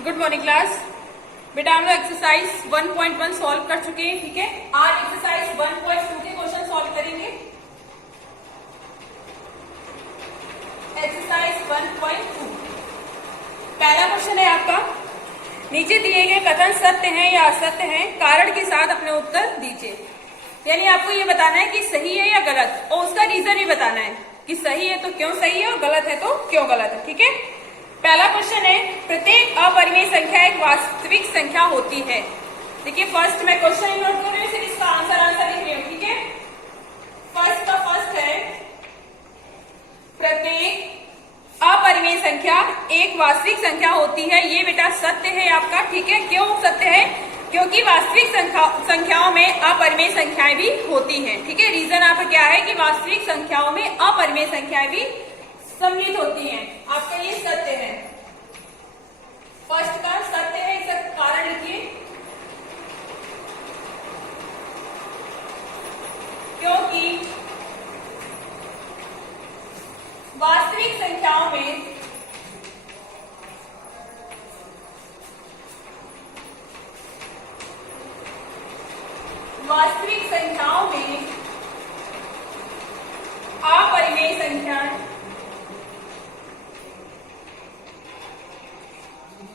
Good morning class. बेटा हम लोग एक्सरसाइज 1.1 सॉल्व कर चुके हैं, ठीक है। आज एक्सरसाइज 1.2 के क्वेश्चन सॉल्व करेंगे। एक्सरसाइज 1.2 पहला क्वेश्चन है आपका, नीचे दिए गए कथन सत्य हैं या असत्य हैं, कारण के साथ अपने उत्तर दीजिए। यानी आपको ये बताना है कि सही है या गलत, और उसका रीजन भी बताना है कि सही है तो क्यों सही है और गलत है तो क्यों गलत है, ठीक है। पहला क्वेश्चन है, प्रत्येक अपरिमेय संख्या एक वास्तविक संख्या होती है। देखिए फर्स्ट मैं क्वेश्चन नोट कर रही हूँ, फिर इसका आंसर लिख रही हूँ, ठीक है। फर्स्ट का फर्स्ट है, प्रत्येक अपरिमेय संख्या एक वास्तविक संख्या होती है। ये बेटा सत्य है आपका, ठीक है। क्यों सत्य है? क्योंकि वास्तविक संख्याओं में अपरिमेय संख्याएं भी होती हैं, ठीक है। रीजन आपका क्या है कि वास्तविक संख्याओं में अपरिमेय संख्याएं भी सम्मिलित होती हैं। आपका ये सत्य है, फर्स्ट का सत्य है। इसका कारण लिखिए, क्योंकि वास्तविक संख्याओं में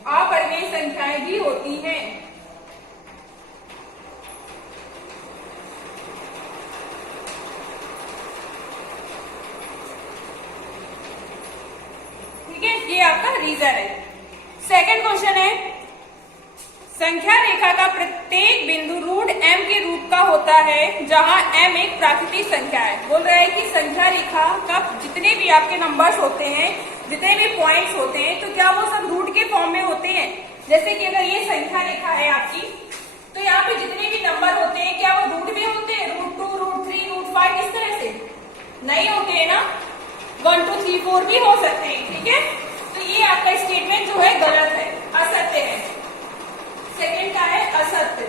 अपरिमेय संख्याएं भी होती हैं। ठीक है, ये आपका रीजन है। सेकंड क्वेश्चन है, संख्या रेखा का प्रत्येक बिंदु रूट m के रूप का होता है, जहां m एक प्राकृतिक संख्या है। बोल रहा है कि संख्या रेखा का जितने भी आपके नंबर्स होते हैं, जितने भी पॉइंट्स होते हैं, तो क्या वो सब रूट के फॉर्म में होते हैं। जैसे कि अगर ये संख्या रेखा है आपकी, तो यहाँ पे जितने भी नंबर होते हैं क्या वो रूट में होते हैं? रूट 2, रूट 3, रूट 5 इस तरह से नहीं होते हैं ना, 1, 2, 3, 4 भी हो सकते हैं, ठीक है। तो ये आपका स्टेटमेंट जो है गलत है, असत्य है। सेकेंड का है असत्य।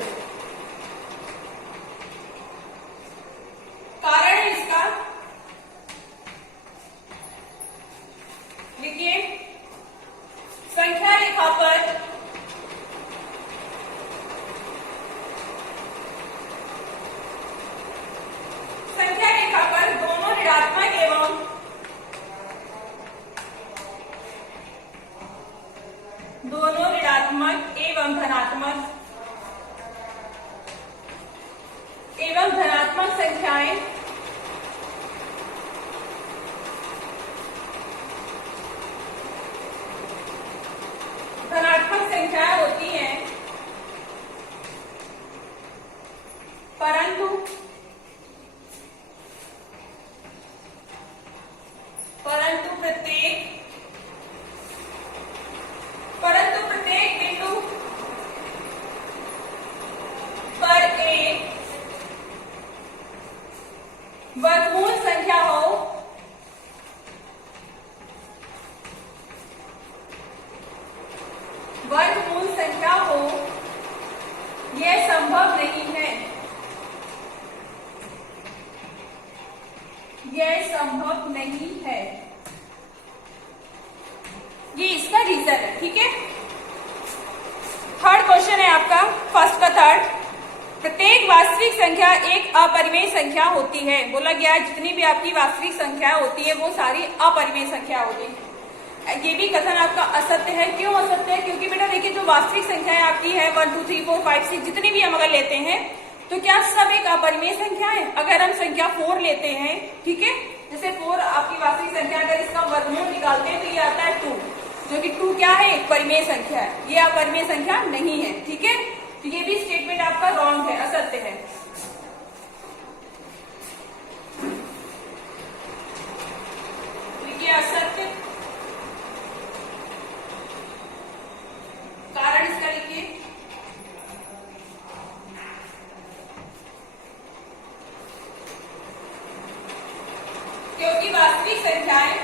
कारण है इसका, देखिए संख्या रेखा पर दोनों ऋणात्मक एवं धनात्मक संख्याएं होती हैं, परंतु प्रत्येक बिंदु पर एक वर्गमूल संख्या हो, यह संभव नहीं है। यह संभव नहीं है, ये इसका रीजन है, ठीक है। थर्ड क्वेश्चन है आपका, फर्स्ट का थर्ड, प्रत्येक वास्तविक संख्या एक अपरिमेय संख्या होती है। बोला गया है जितनी भी आपकी वास्तविक संख्या होती है वो सारी अपरिमेय संख्या होती है। ये भी कथन आपका असत्य है। क्यों असत्य है? क्योंकि बेटा देखिए जो वास्तविक संख्याएं आपकी है 1, 2, 3, 4, 5, 6 जितनी भी हम अगर लेते हैं तो क्या सब एक अपरिमेय संख्या है। अगर हम संख्या 4 लेते हैं, ठीक है, जैसे 4 आपकी वास्तविक संख्या, अगर इसका वर्गमूल निकालते हैं तो ये आता है 2, जो कि 2 क्या है? एक परिमेय संख्या है, ये अपरिमेय संख्या नहीं है, ठीक है। तो ये भी स्टेटमेंट आपका रॉन्ग है, असत्य है। देखिए असत्य, कारण इसका लिखिए, क्योंकि वास्तविक संख्याएं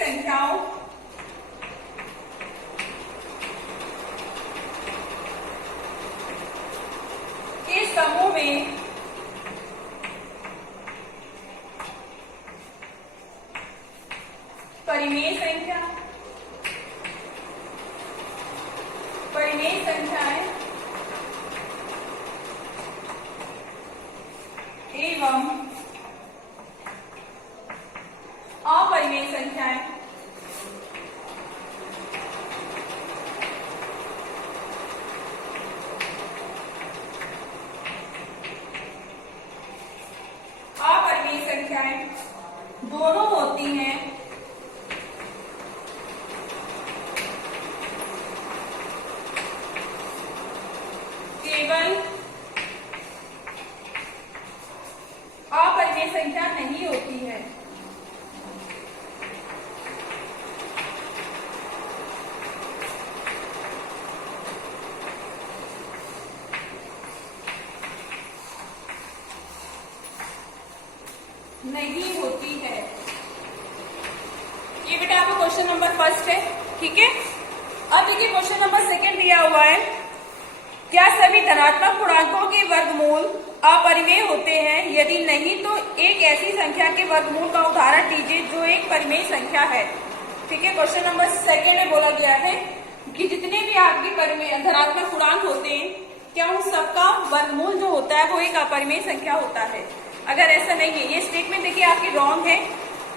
संख्याओं के समूह में परिमेय संख्या, परिमेय संख्याएं एवं अपरिमेय संख्याएं दोनों होती हैं केवल अपरिमेय संख्या नहीं होती है। नहीं होती है। ये बेटा आपको क्वेश्चन नंबर फर्स्ट है, ठीक है। अब देखिए क्वेश्चन नंबर सेकंड दिया हुआ है, क्या सभी धनात्मक पूर्णांकों के वर्गमूल अपरिमेय होते हैं? यदि नहीं तो एक ऐसी संख्या के वर्गमूल का उदाहरण दीजिए जो एक परिमेय संख्या है, ठीक है। क्वेश्चन नंबर सेकंड में बोला गया है कि जितने भी आपके परिमेय धनात्मक पूर्णांक होते हैं, क्या उन सबका वर्गमूल जो होता है वो एक अपरिमेय संख्या होता है? अगर ऐसा नहीं है, ये स्टेटमेंट देखिए आपकी रॉन्ग है,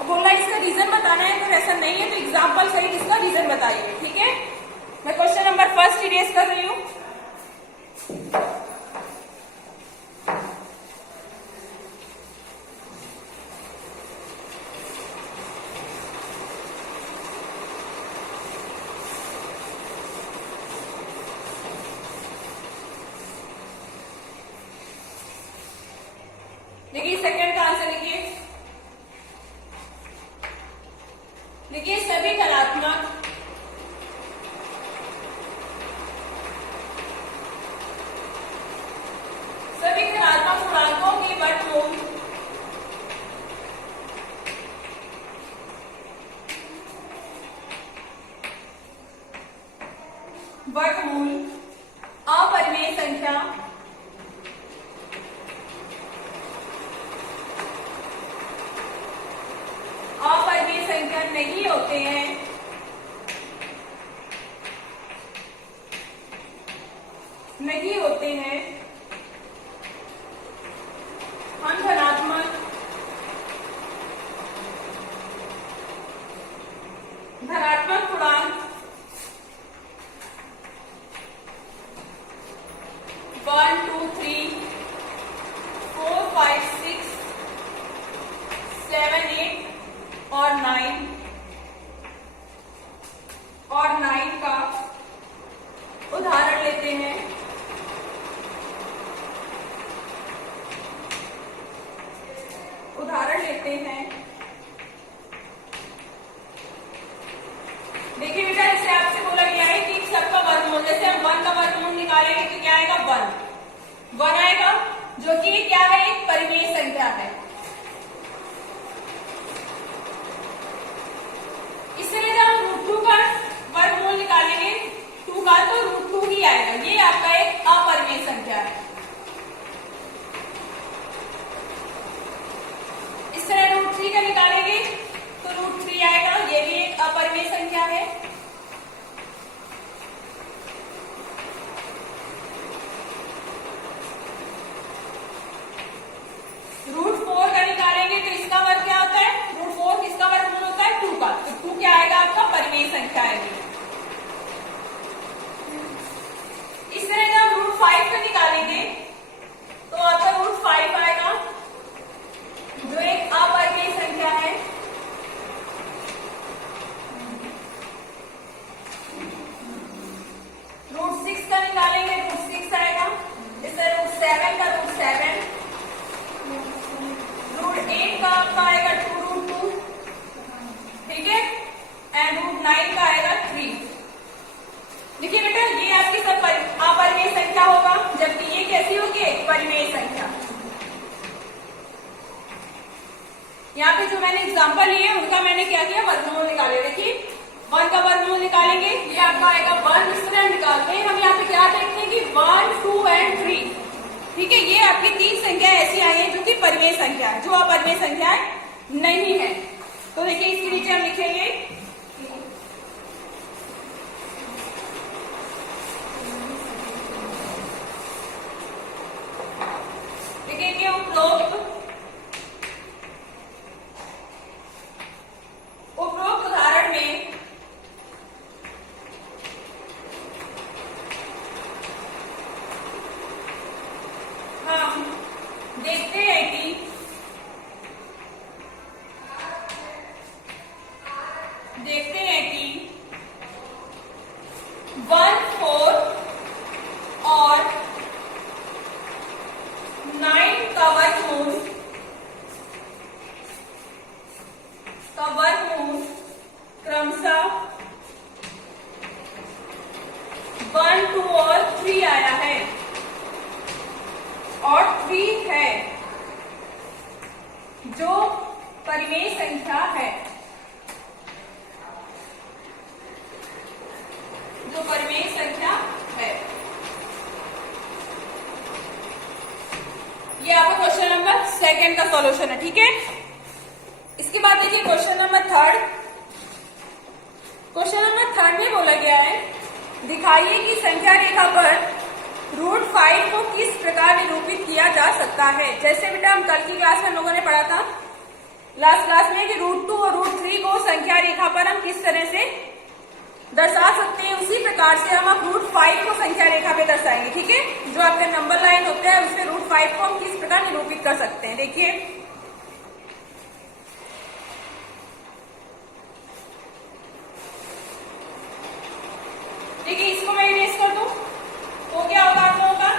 बोला इसका रीजन बताना है। अगर ऐसा नहीं है तो एग्जाम्पल सहित इसका रीजन बताइए, ठीक है। मैं क्वेश्चन नंबर फर्स्ट इरेज कर रही हूँ। देखिए सेकंड का आंसर लिखिए। देखिए सभी धनात्मक पूर्णांकों के वर्गमूल अपरिमेय संख्या नहीं होते हैं। नहीं होते हैं। हम धनात्मक पूर्णांक 1 2 3 4 5 6 7 8 और 9 का उदाहरण लेते हैं। देखिए बेटा इससे आपसे बोला गया है कि सबका वर्गमूल, जैसे हम 1 का वर्गमूल निकालेंगे तो क्या आएगा 1 आएगा, जो कि क्या है एक परिमेय संख्या है। इसलिए जब हम √2 का वर्गमूल निकालेंगे 2 का तो √2 ही आएगा। ये आपका एक अपरिमेय संख्या है। इस तरह √3 का निकालेंगे तो √3 आएगा, ये भी एक अपरिमेय संख्या है। √4 का निकालेंगे तो इसका वर्ग क्या होता है? √4 किसका वर्गमूल होता है? 2 का, तो 2 क्या आएगा आपका? परिमेय संख्या आएगी। इस तरह जब √5 का निकालेंगे तो आपका √5 आएगा, जो एक अपरिमेय संख्या है। √6 का निकालेंगे √6 आएगा। इस तरह √7 का √7, √8 का आपका आएगा 2√2, ठीक है, एंड √9 का आएगा 3। देखिए बेटा ये आपकी सब अपरिमेय संख्या होगा, जबकि ये कैसी होगी? परिमेय संख्या। यहाँ पे जो मैंने एग्जांपल लिए उनका मैंने क्या किया? वर्गमूल निकाले। देखिए 1 का वर्गमूल निकालेंगे, ये आपका आएगा 1। इस तरह निकालते हैं हम। यहाँ पे क्या देखते हैं कि 1 2 एंड 3, ठीक है। ये आपकी 3 संख्या ऐसी आई है जो कि परिमेय संख्या है, जो अपरिमेय संख्या नहीं है। तो देखिए इसके नीचे हम लिखेंगे लिखेंगे उपरोक्त उदाहरण में हम देखते हैं कि क्रमशः 1, 2 और 3 आया है और 3 है जो परिमेय संख्या है, जो परिमेय संख्या है। ये आपका क्वेश्चन नंबर 2 का सॉल्यूशन है, ठीक है। इसके बाद देखिए क्वेश्चन नंबर 3। क्वेश्चन नंबर 3 में बोला गया है, दिखाइए कि संख्या रेखा पर √5 को किस प्रकार निरूपित किया जा सकता है। जैसे बेटा हम कल की क्लास में हम लोगों ने पढ़ा था लास्ट क्लास में कि √2 और √3 को संख्या रेखा पर हम किस तरह से दर्शा सकते हैं, उसी प्रकार से हम अब √5 को संख्या रेखा पे दर्शाएंगे, ठीक है। जो आपका नंबर लाइन होता है उससे √5 को हम किस प्रकार निरूपित कर सकते हैं। देखिए इसको मैं इरेज कर दूं तो क्या होगा आप लोगों का,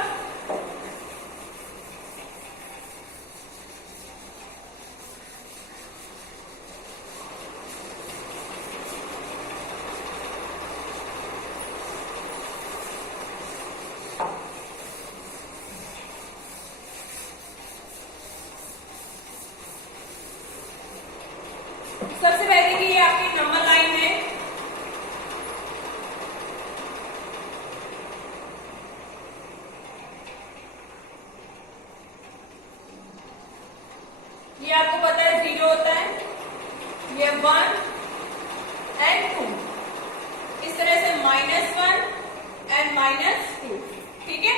सबसे पहले कि ये आपकी नंबर लाइन है, ये आपको पता है 0 होता है, ये 1 एंड 2, इस तरह से -1 एंड -2, ठीक है।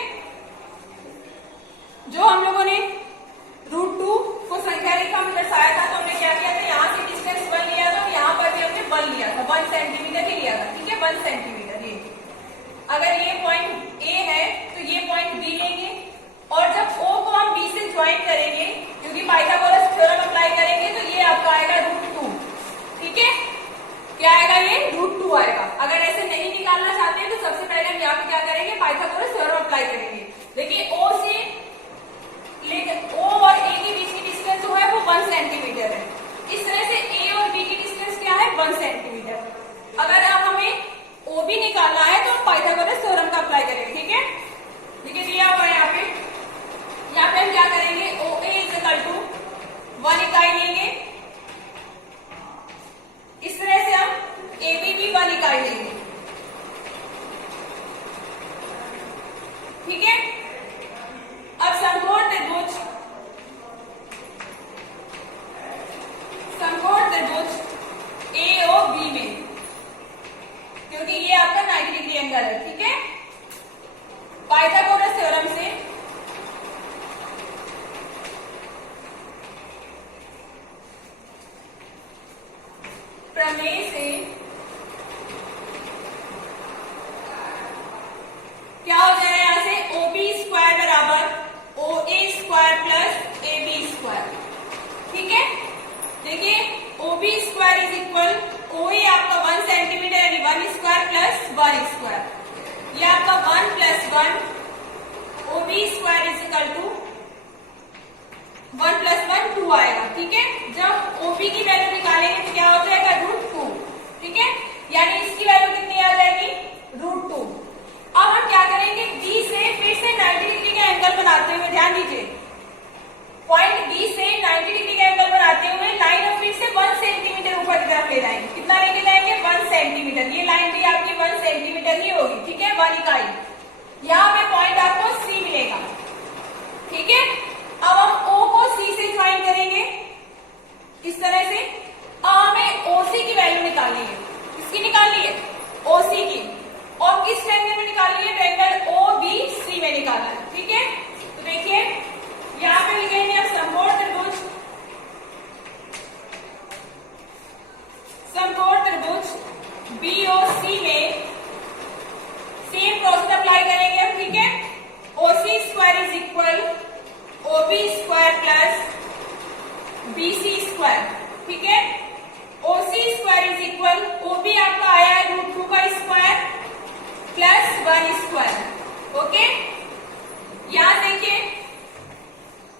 जो हम लोगों ने √2 को संख्या रेखा में दर्शाया था तो हमने क्या किया था, यहाँ से डिस्टेंस 1 लिया था और यहाँ पर भी हमने 1 लिया था, 1 सेंटीमीटर ही लिया था, ठीक है, 1 सेंटीमीटर। ये अगर ये पॉइंट A है तो ये पॉइंट B लेंगे और जब O को हम B से ज्वाइन करेंगे क्योंकि पाइथागोरस थ्योरम अप्लाई करेंगे तो ये आपका आएगा √2, ठीक है। क्या आएगा, ये √2 आएगा। अगर ऐसे नहीं निकालना चाहते हैं तो सबसे पहले हम यहाँ पे क्या करेंगे, पाइथागोरस थ्योरम अप्लाई करेंगे। देखिए O से लेकर O और A के बीच की डिस्टेंस जो है वो 1 सेंटीमीटर है। इस तरह से A और B की डिस्टेंस क्या है, 1 सेंटीमीटर। अगर आप हमें OB निकालना है तो पाइथागोरस थ्योरम का अप्लाई करेंगे, ठीक है। देखिए दिया हुआ है यहाँ पे हम क्या करेंगे, OA = 1 इकाई लेंगे, इस तरह से हम AB भी 1 इकाई लेंगे, ठीक है। अब समकोण त्रिभुज AOB में, क्योंकि ये आपका 90 डिग्री एंगल है, ठीक है, पाइथागोरस थ्योरम से प्रमेय से क्या हो जाएगा, यहां से OB² बराबर OA² + AB², ठीक है। देखिए OB² = OA आपका 1 सेंटीमीटर यानी 1² + 1², ये आपका 1 + 1, OB² = 1 + 1 2 आएगा, ठीक है। जब OB की वैल्यू निकालेंगे तो क्या हो जाएगा, √2, ठीक है, यानी इसकी वैल्यू कितनी आ जाएगी, √2। अब हम क्या करेंगे, B से फिर से 90 डिग्री का एंगल बनाते हुए, ध्यान दीजिए, पॉइंट B से 90 डिग्री का एंगल बनाते हुए लाइन अब फिर से 1 सेंटीमीटर ऊपर की तरफ ले जाएंगे। कितना लेके जाएंगे, 1 सेंटीमीटर। ये लाइन भी आपकी 1 सेंटीमीटर ही होगी, ठीक है, 1 इकाई। यहाँ पे पॉइंट आपको C मिलेगा, ठीक है। अब हम O को C से ज्वाइन करेंगे इस तरह से। अब स्क्वायर प्लस BC स्क्वायर, ठीक है। OC square is equal, OB आपका आया है √2 का स्क्वायर प्लस 1 स्क्वायर, ओके। यहां देखिए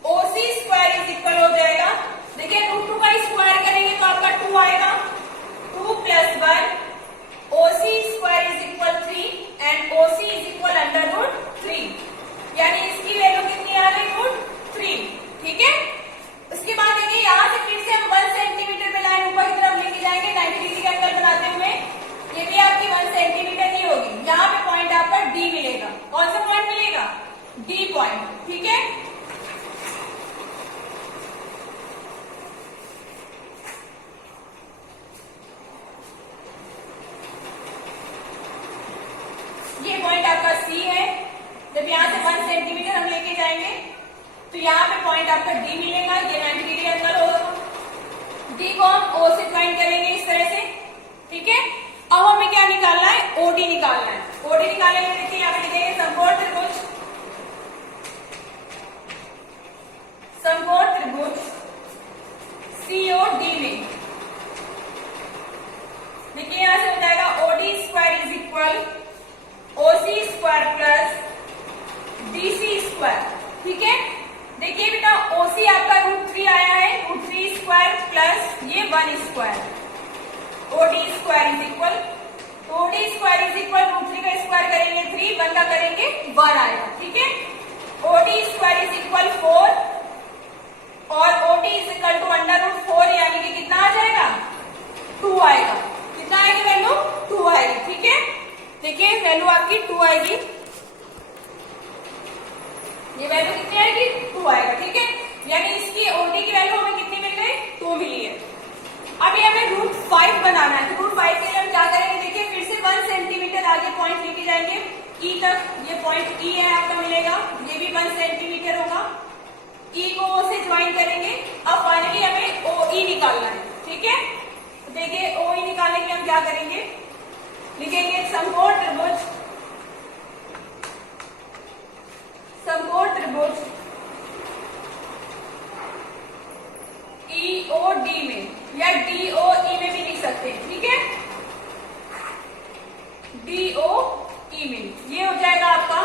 OC स्क्वायर इज इक्वल हो जाएगा, देखिए √2 का स्क्वायर करेंगे तो आपका 2 आएगा, 2 plus 1, OC square is equal 3 and OC is equal √3, यानी इसकी वैल्यू कितनी आ गई √3, ठीक है। उसके बाद देखिए यहाँ से फिर से हम 1 सेंटीमीटर में लाइन ऊपर की तरफ लेके जाएंगे 90 डिग्री का एंगल बनाते हुए, ये भी आपकी 1 सेंटीमीटर की होगी। यहाँ पे पॉइंट आपका D मिलेगा, कौन सा पॉइंट मिलेगा? D पॉइंट, ठीक है। ये पॉइंट आपका C है। जब यहाँ से 1 सेंटीमीटर हम लेके जाएंगे तो यहाँ पे पॉइंट आपका D मिलेगा, ये 90 डिग्री एंगल होगा। D को हम O से ज्वाइन करेंगे इस तरह से, ठीक है। अब हमें क्या निकालना है? OD निकालना है। OD निकालने के लिए देखिए यहाँ पे लिखेंगे समकोण त्रिभुज, समकोण त्रिभुज COD में, देखिए यहाँ से हो जाएगा OD square is equal OC square plus BC square, ठीक है। देखिए बेटा OC आपका √3 आया है, √3 स्क्वायर प्लस ये 1 square, OD square is equal, तो OD स्क्वायर इज इक्वल √3 का स्क्वायर करेंगे 3, 1 का करेंगे 1 आएगा, ठीक है। OD स्क्वायर इज इक्वल 4 और OD इज इक्वल टू √4, यानी कि कितना आ जाएगा? 2 आएगा। कितना आएगी वैल्यू? 2 आएगी, ठीक है। देखिए वैल्यू आपकी 2 आएगी, ये वैल्यू कितनी आएगी? 2 आएगा, ठीक है। यानी इसकी OD की वैल्यू हमें कितनी मिल गई? 2 मिली है। अब ये हमें √5 बनाना है, तो √5 के लिए हम क्या करेंगे? देखिए फिर से 1 सेंटीमीटर आगे पॉइंट लेके जाएंगे E तक, ये पॉइंट E है आपका मिलेगा, ये भी 1 सेंटीमीटर होगा। E को O से ज्वाइन करेंगे। अब फाइनली हमें OE निकालना है, ठीक है। तो देखिए OE निकालने के लिए हम क्या करेंगे? लिखेंगे समकोण त्रिभुज, समकोण त्रिभुज EOD में या DOE में भी लिख सकते हैं, ठीक है। DOE में ये हो जाएगा आपका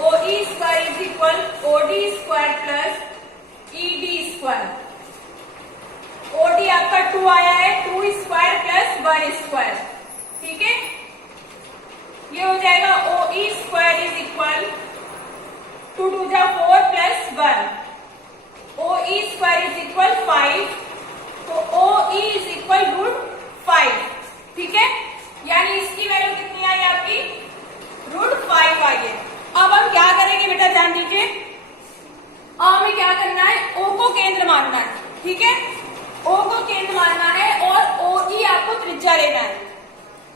OE square is equal OD square plus ED square. OD आपका 2 आया है, 2 स्क्वायर प्लस 1 स्क्वायर, ठीक है। ये हो जाएगा OE स्क्वायर इज इक्वल 2 2 जा 4 plus 1, OE square is equal 5, तो OE इज इक्वल √5, ठीक है। यानी इसकी वैल्यू कितनी आई आपकी? √5 आई है। अब हम क्या करेंगे बेटा ध्यान दीजिए, अब हमें क्या करना है? O को केंद्र मानना है, ठीक है। O को केंद्र मानना है और OE आपको त्रिज्या लेना है।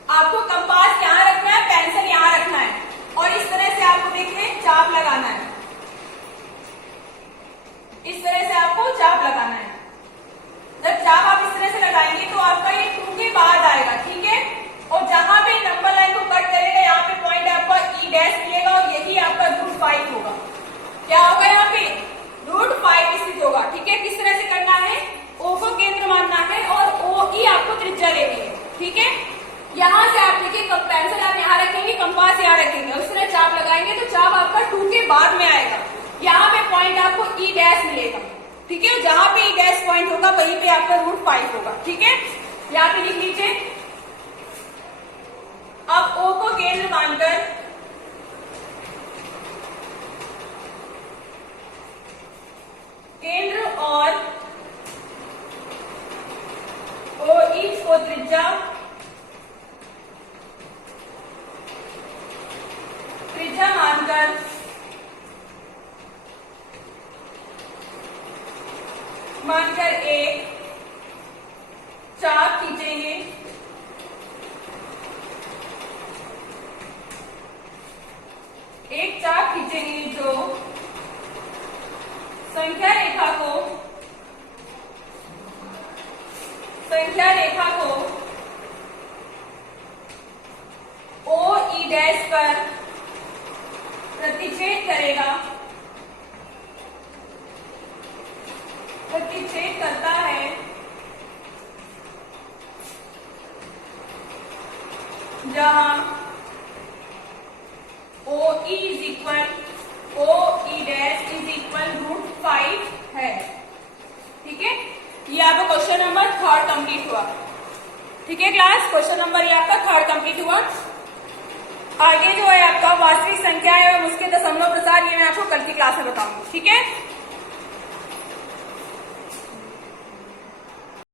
आपको कंपास यहाँ रखना है, पेंसिल यहाँ रखना है और इस तरह से आपको देखिए चाप लगाना है, इस तरह से आपको चाप लगाना है। जब चाप आप इस तरह से लगाएंगे तो आपका ये 2 के बाद आएगा, ठीक है। और जहां पे नंबर लाइन को कट करेगा यहाँ पे पॉइंट आपका E डैश मिलेगा और यही आपका √5 होगा। क्या होगा यहाँ पे? √5 स्थित होगा, ठीक है। किस तरह से करना है? O को केंद्र मानना है और OE आपको त्रिज्या लेनी है, ठीक है। यहाँ से आप देखिए पेंसिल आप यहाँ रखेंगे, कंपास यहाँ रखेंगे, उस तरह चाप लगाएंगे तो चाप आपका 2 के बाद में आएगा। यहाँ पे पॉइंट आपको E डैश मिलेगा, ठीक है। जहां पे E डैश पॉइंट होगा वहीं पे आपका √5 होगा, ठीक है। यहाँ पे लिख लीजिए। अब O को केंद्र मानकर केंद्र और OE को त्रिज्या मानकर एक चाप खींचेंगे, एक चाप खींचेंगे जो संख्या रेखा को OE डैश पर प्रतिच्छेद करेगा इंगित करता है जहां OE is equal OE dash is equal √5 है। ठीक है, ये आपका क्वेश्चन नंबर 3 कंप्लीट हुआ। ठीक है क्लास, क्वेश्चन नंबर ये आपका 3 कंप्लीट हुआ। आगे जो है आपका वास्तविक संख्या है और उसके दशमलव प्रसार, ये मैं आपको कल की क्लास में बताऊंगी। ठीक है।